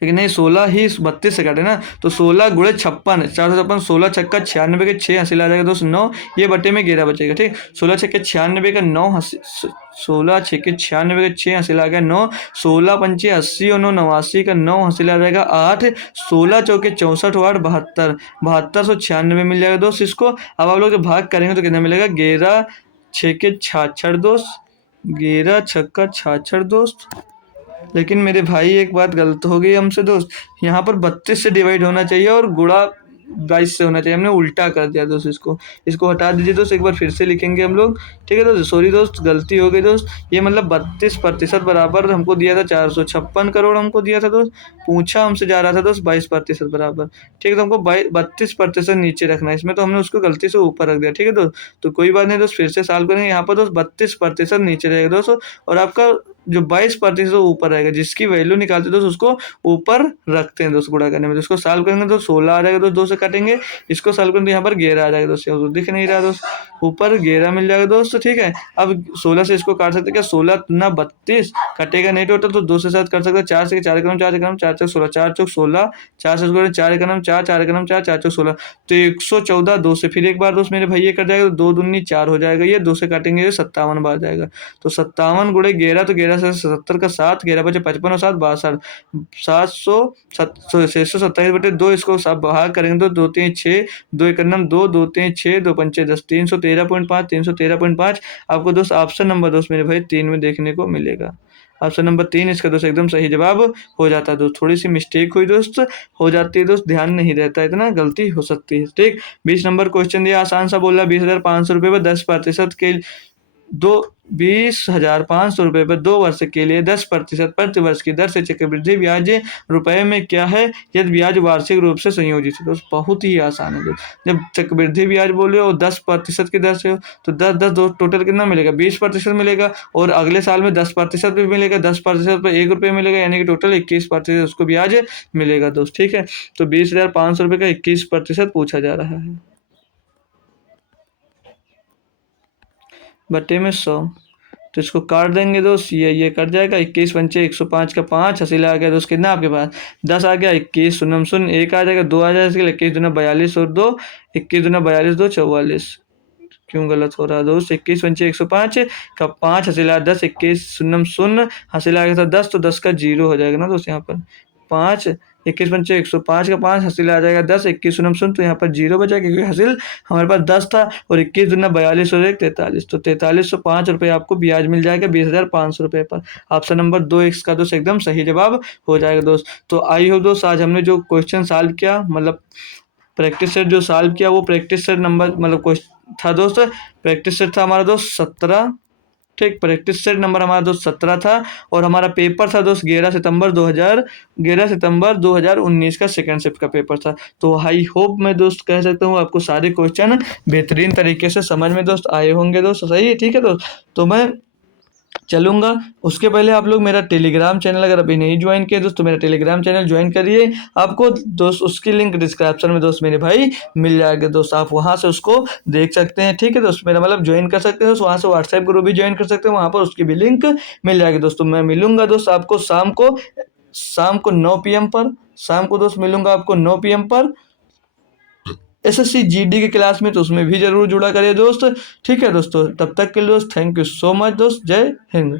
लेकिन नहीं 16 ही 32 से काटे ना, तो 16 गुणे 56, 456, 16 छक्का 96 के 6 हासिल आ जाएगा दोस्त 9, ये बटे में 11 बचेगा, ठीक। 16 छक्के 96 का 9 16 छक्के 96 का 6 हासिल आ गया 9, 16 पंचे 80 और 9 89 का 9 हासिल आ जाएगा 8, 16 चौके 64 और 8 72, 7296 मिल जाएगा दोस्त इसको। अब आप लोग जब भाग करेंगे तो कितना मिलेगा, 11 छक्के 66 दोस्त, 11 छक्का 66 दोस्त। लेकिन मेरे भाई एक बात गलत हो गई हमसे दोस्त, यहाँ पर 32 से डिवाइड होना चाहिए और गुणा 22 से होना चाहिए, हमने उल्टा कर दिया दोस्त। इसको हटा दीजिए दोस्त, एक बार फिर से लिखेंगे हम लोग, ठीक है दोस्त। सॉरी दोस्त, गलती हो गई दोस्त। ये मतलब 32% बराबर हमको दिया था 456 करोड़ हमको दिया था दोस्त, पूछा हमसे जा रहा था दोस्त 22% बराबर, ठीक है। तो हमको 32% नीचे रखना है इसमें, तो हमने उसको गलती से ऊपर रख दिया, ठीक है दोस्त। तो कोई बात नहीं दोस्त, फिर से सॉल्व करेंगे। यहाँ पर दोस्त 32% नीचे रहेगा दोस्त, और आपका जो 22% ऊपर रहेगा, जिसकी वैल्यू निकालते दोस्त उसको ऊपर रखते हैं दोस्त गुणा करने में। उसको सॉल्व करेंगे तो 16 आ जाएगा दोस्त, 2 से काटेंगे, इसको सॉल्व करेंगे तो यहाँ पर 11 आ जाएगा दोस्त, दिख नहीं रहा दोस्त, ऊपर 11 मिल जाएगा दोस्त, ठीक है। अब 16 से इसको काट सकते हैं क्या, 16 दूना 32 कटेगा नहीं टोटल, तो 2 से 7 कर सकते हैं, 4 से 4 क्रम 4 क्रम 4 16, 4 चौक 16, 4 से 4 क्रम 4 4 क्रम 4 4 चौक 16, तो 114, 2 से फिर एक बार दोस्त मेरे भाई ये कट जाएगा, तो 2 दूनी 4 हो जाएगा, ये 2 से काटेंगे 57 बार जाएगा, तो 57 गुणे 11, तो 11 से 70 का 7, 11 बचे 55 और 7 62, 627/2, इसको सब भाग करेंगे तो 2 3 6, 2 1 2, 2 3 6, 2 पंचे 10, 313.5, 313.5 आपको दोस्त ऑप्शन नंबर दोस्त मेरे भाई 3 में देखने को मिलेगा। ऑप्शन नंबर 3 इसका दोस्त एकदम सही जवाब हो जाता है दोस्त। थोड़ी सी मिस्टेक हुई दोस्त, हो जाती है दोस्त, ध्यान नहीं रहता है, इतना गलती हो सकती है, ठीक। 20 नंबर क्वेश्चन दिया, आसान सा बोल रहा, 20,500 रुपये पर 10% के 20,500 रुपये पर 2 वर्ष के लिए 10% प्रतिवर्ष की दर से चक्रवृद्धि ब्याज रुपए में क्या है यदि ब्याज वार्षिक रूप से संयोजित है। दोस्त बहुत ही आसान है दोस्त, जब चक्रवृद्धि ब्याज बोले और 10% की दर से हो तो 10 दो टोटल कितना मिलेगा, 20% मिलेगा, और अगले साल में 10% भी मिलेगा, 10% पर 1 रुपये मिलेगा, यानी कि टोटल 21% उसको ब्याज मिलेगा दोस्त, ठीक है। तो 20,500 रुपये का 21% पूछा जा रहा है, बटे में 100, तो इसको काट देंगे दोस्त, ये कट जाएगा, 21 पंचे 105 का 5 हसीला आ गया दोस्त, कितना आपके पास 10 आ गया, 21 शून्य शून्य 1 आ जाएगा, 2 आ जाएगा, 21 दूना 42 और 2, 21 दूना 42 2 44, क्यों गलत हो रहा है दोस्त, 21 पंचे 105 का 5 हसीला 10, 21 शून्य शून्य हसीला आ गया था 10, तो 10 का 0 हो जाएगा ना दोस्त, यहाँ पर 5, 21 पंचे 105 का 5 हासिल आ जाएगा 10, 21 शून्य शून्य, तो यहाँ पर 0 बचा क्योंकि हासिल हमारे पास 10 था, और 21 दूना 42 और 1 43, तो 4305 रुपये आपको ब्याज मिल जाएगा 20,500 रुपये पर। ऑप्शन नंबर 2 इसका दोस्त एकदम सही जवाब हो जाएगा दोस्त। तो आई हो दोस्त, आज हमने जो क्वेश्चन सॉल्व किया, मतलब प्रैक्टिस सेट जो सॉल्व किया, वो प्रैक्टिस सेट नंबर मतलब क्वेश्चन था दोस्त, प्रैक्टिस सेट था हमारा दोस्त 17, ठीक। प्रैक्टिस सेट नंबर हमारा दोस्त 17 था, और हमारा पेपर था दोस्त 11 सितंबर 2019 का सेकंड शिफ्ट का पेपर था। तो आई होप मैं दोस्त कह सकता हूँ आपको सारे क्वेश्चन बेहतरीन तरीके से समझ में दोस्त आए होंगे दोस्त, सही है, ठीक है दोस्त। तो मैं चलूँगा, उसके पहले आप लोग मेरा टेलीग्राम चैनल अगर अभी नहीं ज्वाइन किए दोस्त, तो मेरा टेलीग्राम चैनल ज्वाइन करिए, आपको दोस्त उसकी लिंक डिस्क्रिप्शन में दोस्त मेरे भाई मिल जाएगा दोस्त, आप वहाँ से उसको देख सकते हैं, ठीक है दोस्त। मेरा मतलब ज्वाइन कर सकते हैं दोस्त, वहाँ से व्हाट्सएप ग्रुप भी ज्वाइन कर सकते हैं, वहाँ पर उसकी भी लिंक मिल जाएगी दोस्तों। मैं मिलूंगा दोस्त आपको शाम को 9 PM पर, शाम को दोस्त मिलूंगा आपको 9 PM पर SSC GD की क्लास में, तो उसमें भी जरूर जुड़ा करिए दोस्त, ठीक है दोस्तों। तब तक के लिए दोस्त थैंक यू सो मच दोस्त, जय हिंद।